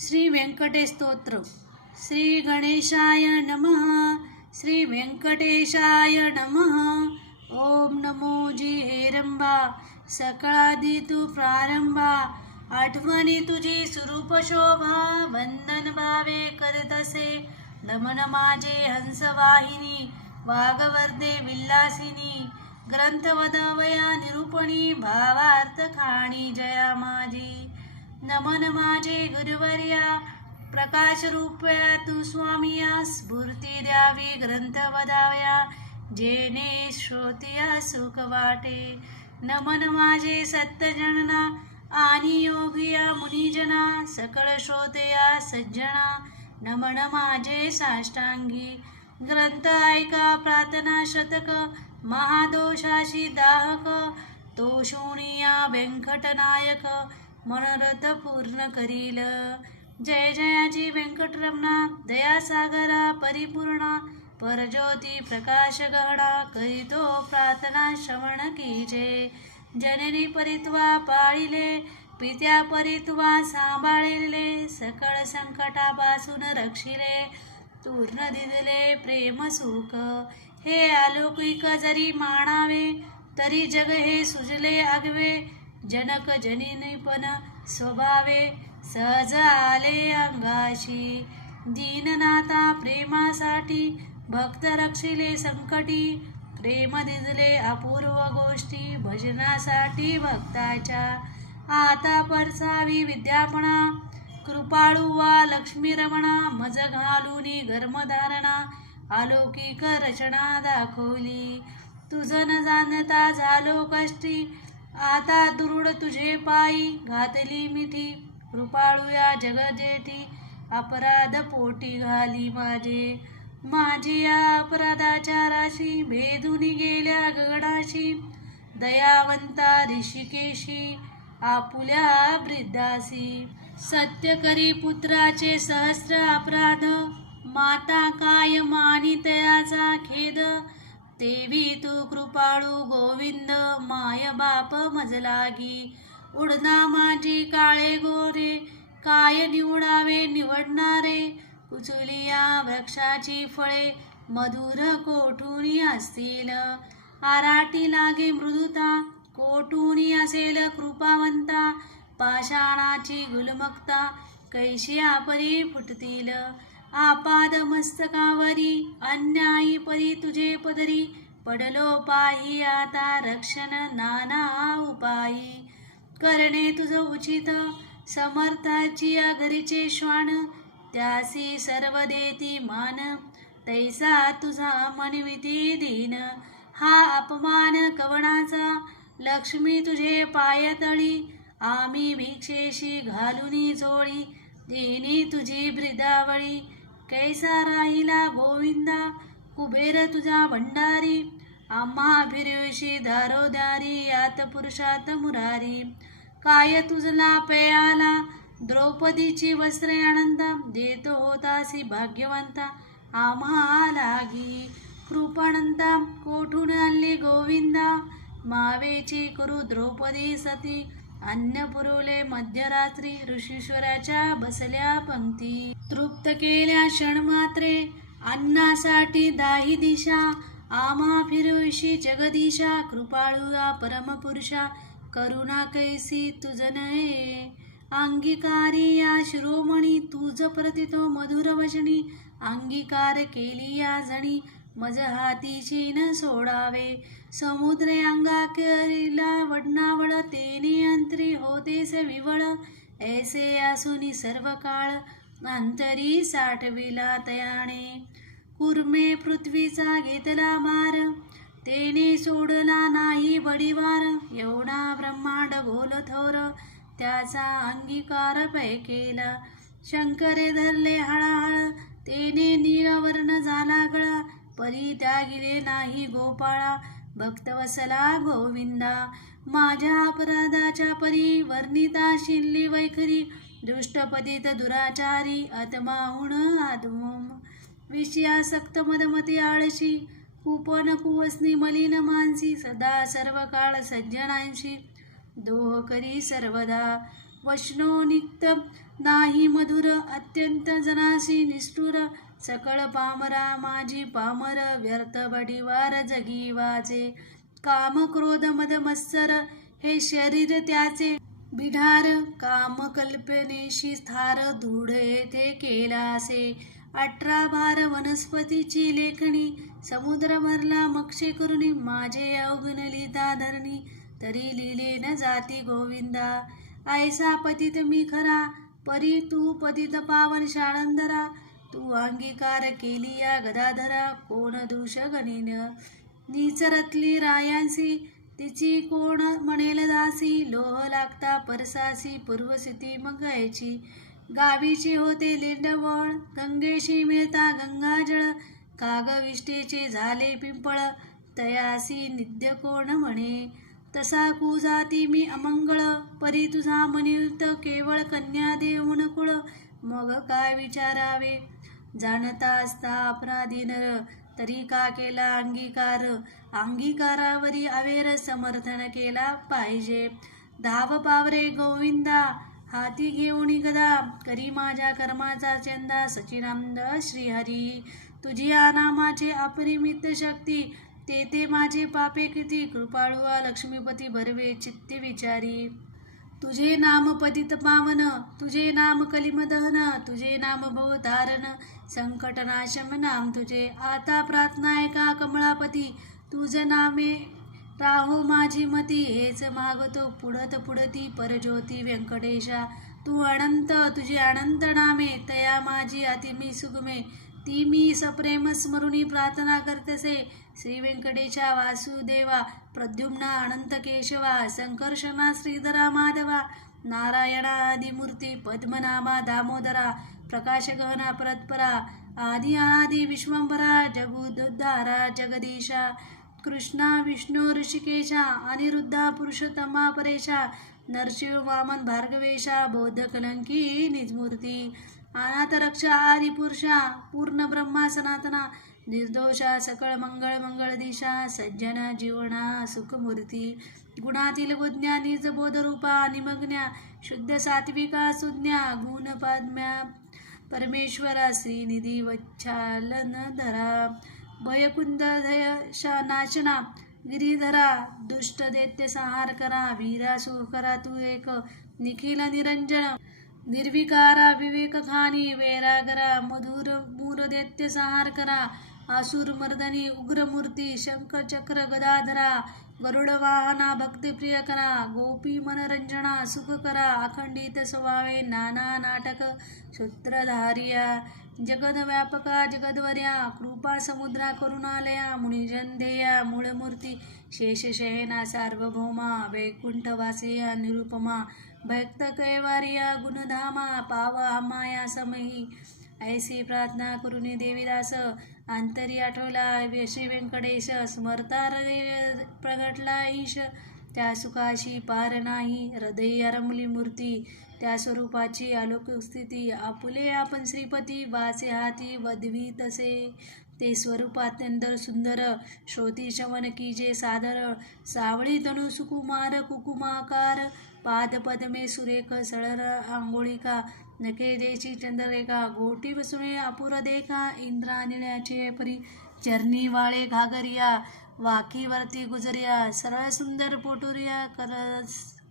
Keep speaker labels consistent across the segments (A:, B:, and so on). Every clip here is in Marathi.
A: श्री व्यंकटेश स्तोत्र श्री गणेशाय नमः. श्री व्यंकटेशाय नमः. ओम नमो जी हेरंबा सकळादी तू प्रारंभा आठवणी तुझी स्वरूप शोभा वंदन भावे करत असे नमन माझे हंसवाहिनी. वाघवर्दे विल्लासिनी. ग्रंथ वदवया निरूपणी. भावार्थ खाणी जया माझी. नमन माझे गुरुवर्या प्रकाश रूपया तू स्वामिया स्फूर्ती द्यावी ग्रंथ वदाव्या जेने श्रोतिया सुख वाटे नमन माझे सत्यजनना आणि योगिया मुनिजना सकळ श्रोतया सज्जना. नमन माझे साष्टांगी ग्रंथ ऐका प्रार्थना शतक महादोषाशी दाहक तो शोणिया व्यंकटनायक मनोरथ पूर्ण करील. जय जयाजी व्यंकटरमणा दयासागरा परिपूर्णा. परज्योती प्रकाश गहडा करीतो प्रार्थना श्रवण कीजे. जननी परित्वा पाळिले पित्या परित्वा सांभाळिले सकळ संकटापासून रक्षिले. तूर्ण दिदले प्रेम सुख हे अलौकिक जरी माणावे तरी जग हे सुजले आगवे. जनक जनिनीपण स्वभावे सहज आले अंगाशी. दीननाथा प्रेमासाठी भक्त रक्षिले संकटी. प्रेम दिजले अपूर्व गोष्टी भजनासाठी भक्ताच्या. आता परसावी विद्यापणा कृपाळू वा लक्ष्मी रमणा मज घालूनी गर्मधारणा अलौकिक रचना दाखवली. तुझ न जाणता झालो कष्टी आता दुरुड तुझे पायी घातली मिठी. रुपाळूया या जगजेठी. अपराध पोटी घाली माझे. माझी या अपराधाच्या राशी भेदुनी गेल्या गगडाशी. दयावंता ऋषिकेशी आपुल्या वृद्धासी सत्य करी पुत्राचे सहस्र अपराध. माता काय मानी तयाचा खेद. तेवी तू कृपाळू गोविंद माय बाप मजलागी. उडना माझी काळे गोरे काय निवडावे निवडणारे? कुचुलिया वृक्षाची फळे मधुर कोठुनी असतील? आराटी लागे मृदुता कोठुनी असेल कृपावंता? पाषाणाची गुलमक्ता कैशी आपरी फुटतील? आपाद मस्तकावरी अन्यायी परी तुझे पदरी पडलो पायी आता रक्षण नाना उपायी. करणे तुझ उचित समर्थाची या घरीचे श्वान त्यासी सर्व देती मान तैसा तुझा मनविती दीन. हा अपमान कवणाचा लक्ष्मी तुझे पायतळी आम्ही भिक्षेशी घालुनी जोळी देणी तुझी ब्रिदावळी कैसा राहिला गोविंदा कुबेर तुझा भंडारी आम्हा फिरविशी दारोदारी यात पुरुषात मुरारी. काय तुझला पेयाला द्रौपदीची वस्त्रे आनंद देतो होतासी भाग्यवंता आम्हा लागी. कृपानंदा कोठून आणली गोविंदा मावेची करू द्रौपदी सती अन्न पुरवले मध्यरात्री ऋषीश्वराच्या बसल्या पंक्ती. तृप्त केल्या क्षण मात्रे अन्नासाठी दाही दिशा आमा फिरविशी जगदीशा कृपाळुया परमपुरुषा करुणा कैसी तुझ नये अंगीकारी या शिरोमणी तुझ प्रतितो मधुर वचनी अंगीकार केली या जणी मज हातीची न सोडावे. समुद्रे अंगा करीला वडनावळ तेने अंतरी होतेस विवळ ऐसे असूनी सर्व काळ अंतरी साठविला तयाने. कुर्मे पृथ्वीचा घेतला मार. तेने सोडला नाही बडीवार. एवढा ब्रह्मांड गोल थोर. त्याचा अंगीकार पै केला. शंकरे धरले हळाहळ. तेने नीरवर्ण झाला गळा. परी त्यागिले नाही गोपाळा. भक्तवसला गोविंदा. माझ्या अपराधाच्या परी वर्णिता शिल्ली वैखरी. दुष्टपदित दुराचारी आत्माहुण आदमोम. विषयासक्त मदमती आळशी. कुपन कुवसनी मलिन मानसी. सदा सर्व काळ सज्जनांशी. दोह करी सर्वदा. वैष्णो नित्य. नाही मधुर अत्यंत जनासी निष्ठुर. सकळ पामरा माझी पामर व्यर्थ बडीवार जगी वाजे काम क्रोध मद मत्सर हे शरीर त्याचे. बिढार काम कल्पनेशी स्थार धूढ येथे केलासे. अठरा भार वनस्पतीची लेखणी समुद्र भरला मक्षे करुणी माझे अवगुण लिहिता धरणी तरी लिहिले न जाती गोविंदा. ऐसा पतित मी खरा परी तू पतित पावन शाळंदरा. तू अंगीकार केली या गदाधरा कोण दोष गणिन निचरतली रायांसी तिची कोण म्हणेल दासी? लोह लागता परसासी पूर्वस्थिती मग गायची गावीची होते लेंडवळ गंगेशी मिळता गंगाजळ. कागविष्टेचे झाले पिंपळ तयासी निद्य कोण म्हणे? तसा कुजाती मी अमंगळ परी तुझा मनियुक्त केवळ कन्या देऊन कुळ. मग काय विचारावे? जाणता असता अपराधी नर तरी का केला अंगीकार? अंगीकारावरी अवेर समर्थन केला पाहिजे. धाव पावरे गोविंदा हाती घेऊन गदा करी माझ्या कर्माचा चंदा सचिनानंद श्रीहरी. तुझी आनामाचे अपरिमित शक्ती ते ते माझे पापे किती? कृपाळुआ लक्ष्मीपती भरवे चित्ते विचारी. तुझे नाम पतित पावन तुझे नाम कलिमदहन तुझे नाम भवतारण संकटनाशम नाम तुझे. आता प्रार्थना एका कमळापती तुझ नामे राहो माझी मती. हेच मागतो पुढत पुढती परज्योती व्यंकटेशा. तू अनंत तुझे अनंत नामे तया माझी अतिमी सुगमे. ती मी सप्रेम स्मरुणी प्रार्थना करतसे. श्री वेंकटेशा वासुदेवा प्रद्युम्ना अनंत केशवा संकर्षणा श्रीधरा माधवा नारायणा आदिमूर्ती पद्मनामा दामोदरा प्रकाशगहना परत्परा आदि आदि विश्वंभरा जगुदुद्धारा जगदीशा कृष्णा विष्णू ऋषिकेशा अनिरुद्धा पुरुषोत्तमा परेशा नरशिव वामन भार्गवेशा बौद्ध कलंकी निजमूर्ती अनाथ रक्षा आदि पुरुषा पूर्ण ब्रह्मा सनातना निर्दोषा सकळ मंगळ मंगळ दिशा सज्जन जीवना सुखमूर्ती गुणातील गुज्ञा निजबोधरूपा निमग्न्या शुद्ध सात्विका सुज्ञा गुणपाद्म्या परमेश्वरा श्रीनिधी वच्छालन धरा भयकुंदय नाशना गिरीधरा दुष्ट दैत्य संहार करा वीरा सुखरा तू एक निखिल निरंजन निर्विकारा विवेक खानी वैरागरा मधुर मूर दैत्य संहार करा आसुरमर्दनी उग्रमूर्ती शंखचक्र गदाधरा गरुड वाहना भक्तिप्रिय करा गोपी मनरंजना सुख करा अखंडित स्वभावे नाना नाटक सूत्रधारिया जगद व्यापका जगद्वर्या कृपा समुद्रा करुणालया मुनिजनधेया मूळमूर्ती शेषशयना सार्वभौमा वैकुंठवासिया निरुपमा भक्त कैवारिया गुणधामा पाव आमाया समही ऐसी प्रार्थना करुणी देवीदास अंतरी आठवला श्री व्यंकटेश स्मरता हृदय प्रगटला ईश. त्या सुखाशी पार नाही हृदय अरमली मूर्ती. त्या स्वरूपाची अलौकिक स्थिती. आपुले आपण श्रीपती वाचे हाती वधवी तसे. ते स्वरूप अत्यंत सुंदर. श्रोती शवन की जे सादर. सावळी तनु सुकुमार कुकुमाकार. पाद पद्मे सुरेख सळर आंघोळिका नखे देशी चंद्ररेखा गोटी बसवे अपुर देखा इंद्रा निळ्याचे परी चरणी वाळे घागरिया वाकीवरती गुजरिया सरळ सुंदर पोटुरिया कर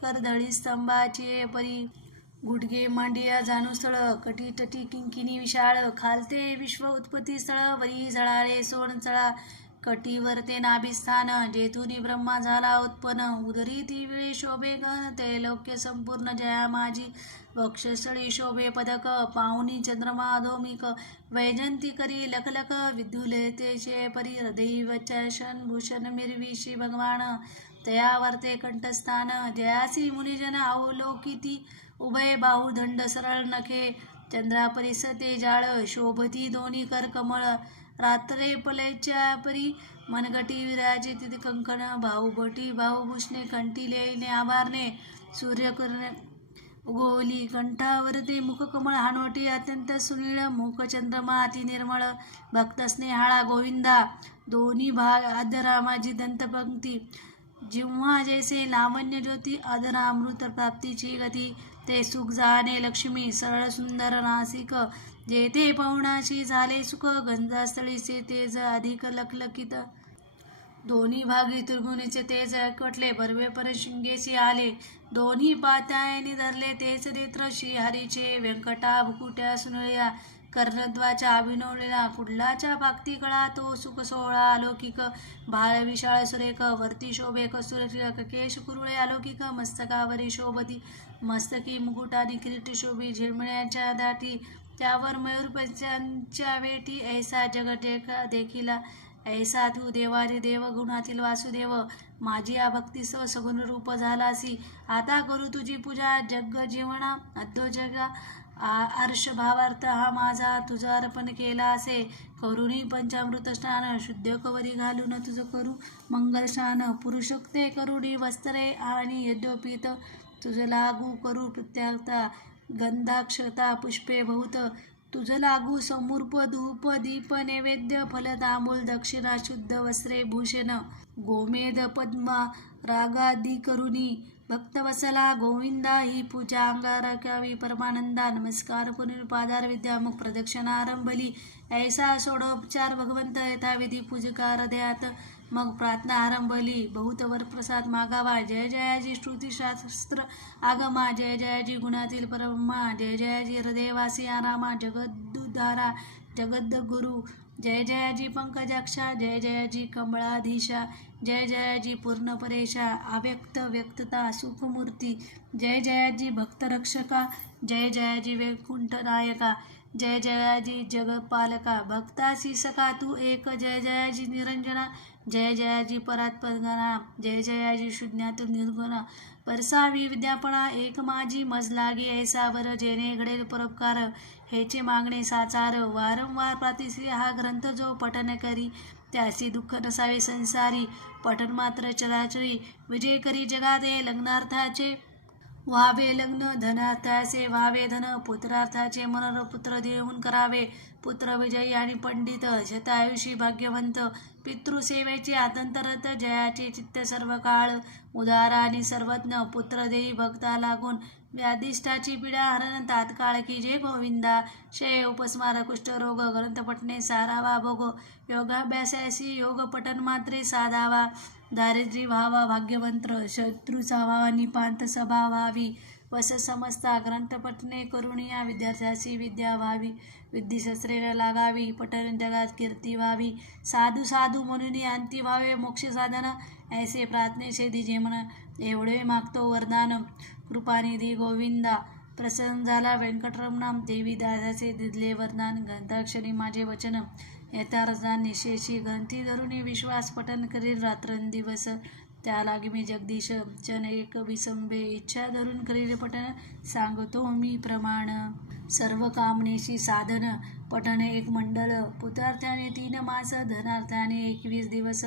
A: करदळी स्तंभाचे परी गुडगे मांडिया जाणू स्थळ कटी टटी किंकिनी विशाळ खालते विश्व उत्पत्ती स्थळ वरी झळाळे सोन चळा कटीवर ते नाभिस्थान जेथुनी ब्रह्मा झाला उत्पन्न उदरी ती वेळी शोभे गण त्रैलोक्य संपूर्ण जया माझी वक्षस्थळी शोभे पदक पाहुणी चंद्रमा अधोमिक वैजंती करी लखलख विद्युलतेचे परी हृदय भूषण मिरविशी भगवान तया वर्ते कंठस्थान जयासी मुनिजन अवलोकिती उभय बाहू दंड सरळ नखे चंद्रापरिस सते जाळ शोभती दोन्ही कर कमळ रात्रे पलेच्या परी मनगटी विराजे तिथे कंकण भाऊबटी भाऊभूषणे कंठी आभारणे सूर्यकर्ण उगवली कंठावर ते मुखकमळ हानवटी अत्यंत सुनीळ मुखचंद्रमा अति निर्मळ भक्त स्नेहाळा गोविंदा दोन्ही भाग आदरामाजी दंतपंक्ती. जेव्हा जैसे लावण्य ज्योती अधरा अमृत प्राप्तीची गती ते सुख जाणे लक्ष्मी सरळ सुंदर नासिक. जेथे पवनाशी झाले सुख गंजास्थळीचे तेज अधिक लखलखित. दोन्ही भागी त्रिगुणीचे तेज एकवटले बर्वेपर शिंगेशी आले. दोन्ही पात्याने धरले तेच नेत्र श्रीहरीचे व्यंकटा भुकुट्या सुनळ्या कर्णद्वाच्या अभिनवलेला? कुडलाच्या भाक्ती कळा तो सुख सोहळा? अलौकिक बाळ विशाळ सुरेख वरती शोभेक सुरेख केश कुरुळे अलौकिक मस्तकावरी शोभती. मस्तकी मुकुटानी किरीट शोभी झिरमिळ्याच्या दाटी त्यावर मयूरपंचांच्या वेटी ऐसा जगत देखिला ऐसा तू देवारी देव गुणातील वासुदेव माझी या भक्तीसह सगुण रूप झालासी आता करू तुझी पूजा जग जीवना अद्दो जगा आ- आर्ष भावार्थ हा माझा. तुझा अर्पण केला असे. करुणी पंचामृत स्नान शुद्ध कवरी घालून तुझं करू मंगल स्नान. पुरुषोक्ते करुणी वस्त्रे आणि यद्योपित तुझं लागू करू प्रत्यागता गंधाक्षता पुष्पे बहुत तुझं लागू समूर्प धूप दीप नैवेद्य फलदामूल दक्षिणा शुद्ध वस्त्रे भूषण गोमेद पद्मा रागादी करुणी भक्तवसला गोविंदा ही पूजा अंगारकावी परमानंदा नमस्कार करून पादार विद्यामुख प्रदक्षिणारंभली ऐसा षोडोपचार भगवंत यथाविधी पूजकार दयात मग प्रार्थना आरंभली बहुतवर प्रसाद मागावा जय जयाजी श्रुतीशास्त्र आगमा जय जयाजी गुणातील परमा जय जयाजी हृदयवासी आरामा जगद्दुधारा जगद्गुरु जय जयाजी पंकजाक्षा जय जयाजी कमळाधीशा जय जयाजी पूर्णपरेशा अव्यक्त व्यक्तता सुखमूर्ती जय जयाजी भक्तरक्षका जय जयाजी वैकुंठनायका जय जयाजी जगपालका भक्तासी सका तू एक जय जयाजी निरंजना जय जयाजी परात्परगणा जय जयाजी शून्यातून निर्गुणा. परसावी विद्यापणा एक माझी मज लागे जेणे घडेल परोपकार. हेचे मागणे साचार वारंवार प्रातिश्री हा ग्रंथ जो पठन करी. त्यासी दुःख नसावे संसारी पठन मात्र चराचरी. विजय करी जगाते लग्नार्थाचे. व्हावे लग्न धनार्थाचे व्हावे धन पुत्रार्थाचे मनर पुत्र देऊन करावे. पुत्र विजयी आणि पंडित शतायुषी भाग्यवंत पितृसेवेचे आतंतरत जयाचे चित्त सर्व काळ उदार आणि सर्वज्ञ पुत्र देई भक्ता लागून व्याधिष्ठाची पीडा हरण तात्काळ की जे गोविंदा. शय उपस्मार कुष्ठरोग ग्रंथपटने सारावा भोग योगाभ्यासासी योग पठन मात्रे साधावा. दारिद्र्य व्हावा भाग्यवंत शत्रूचा व्हावा निपांत सभा व्हावी. वस समजता ग्रंथ पठणे करून या विद्यार्थ्याची विद्या व्हावी. विद्यशस्त्रे लागावी पठन जगात कीर्ती व्हावी. साधू साधू म्हणून अंती व्हावे मोक्ष साधन. ऐसे प्रार्थनेचे दिजे म्हण एवढे मागतो वरदान. कृपानिधी गोविंदा. प्रसन्न झाला व्यंकटरमणा. देवी दासाचे दिदले वरदान. ग्रंथाक्षरी माझे वचन. यथार्थान निशेषी ग्रंथी धरुणी विश्वास पठन करील रात्रंदिवस. त्या लागी मी जगदीश जन एक विसंबे इच्छा धरून करील पठन सांगतो मी प्रमाण. सर्व कामनेशी साधन. पठन एक मंडल. पुत्रार्थाने तीन मास. धनार्थाने एकवीस दिवस.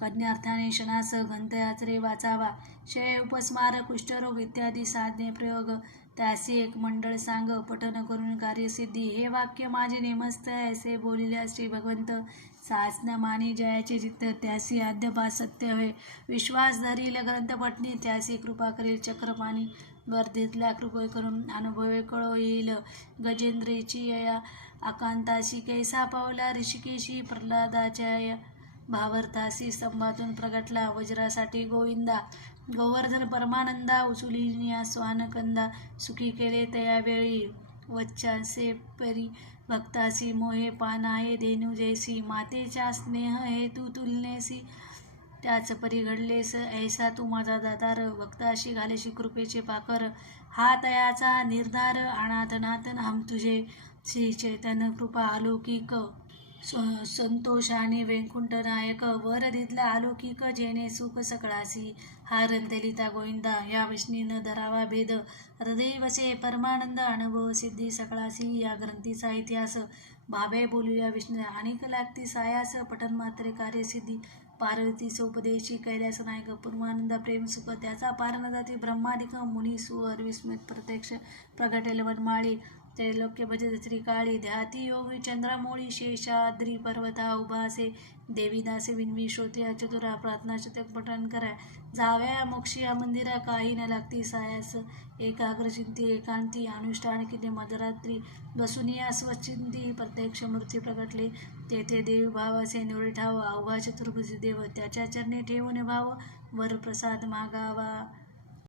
A: कन्यार्थाने शनास ग्रंथयात्रे वाचावा. शय उपस्मार कुष्ठरोग इत्यादी साधने प्रयोग. त्यासी एक मंडळ सांग पठन करून कार्यसिद्धी. हे वाक्य माझे नेमस्त ऐसे बोलिल्या श्री भगवंत सासना माने जयाचे चित्त त्यासी अद्यपा सत्य होय. विश्वास धरील ग्रंथपटनी त्यासी कृपा करील चक्रपाणी वर्धेतल्या कृपे करून अनुभवे कळो येईल गजेंद्रेची या आकांताशी कैसा पावला ऋषिकेशी प्रल्हादाच्या या स्तंभातून प्रगटला. वज्रासाठी गोविंदा गोवर्धन परमानंदा उचुलिनिया स्वानकंदा सुखी केले तयावेळी. वच्चासे परी भक्तासी मोहे पानाये धेनू जैसी. मातेच्या स्नेह हेतू तुलनेसी त्याच परी घडलेस ऐसा तू माझा दातार. भक्ताशी घालेशी कृपेचे पाकर. हा तयाचा निर्धार. अनाथनाथन हम तुझे. श्री चैतन्य कृपा अलौकिक. संतोषाने वैकुंठनायक वर दिदला अलौकिक जेणे सुख सकळासी. हा रंतलिता गोविंदा या विष्णीनं धरावा भेद हृदय वसे परमानंद अनुभव सिद्धी सकळासी. या ग्रंथीचा इतिहास भावे बोलूया विष्णू. अनेक लागती सायास पठन मात्रे कार्यसिद्धी पार्वतीचे उपदेशी कैलास नायक पूर्वानंद प्रेम सुख त्याचा पारनदाती ब्रह्मादिक मुनी सुअर विस्मित प्रत्यक्ष प्रगटेल वनमाळी. त्रैलोक्य भजत श्री काळी ध्याती योगी चंद्रामोळी शेषाद्री पर्वता उभासे देवीदासे विनवी श्रोत्या चतुरा प्रार्थना शतक पठण करा. जाव्या मोक्षिया मंदिरा काही न लागती सायास एकाग्र चिंती एकांती अनुष्ठान केले मध्यरात्री बसुनिया स्वचिंती प्रत्यक्ष मूर्ती प्रकटले. तेथे देवी भावाचे निवडी ठाव अवघा चतुर्भुजी देव त्याच्या चरणी ठेवून भाव वर प्रसाद मागावा.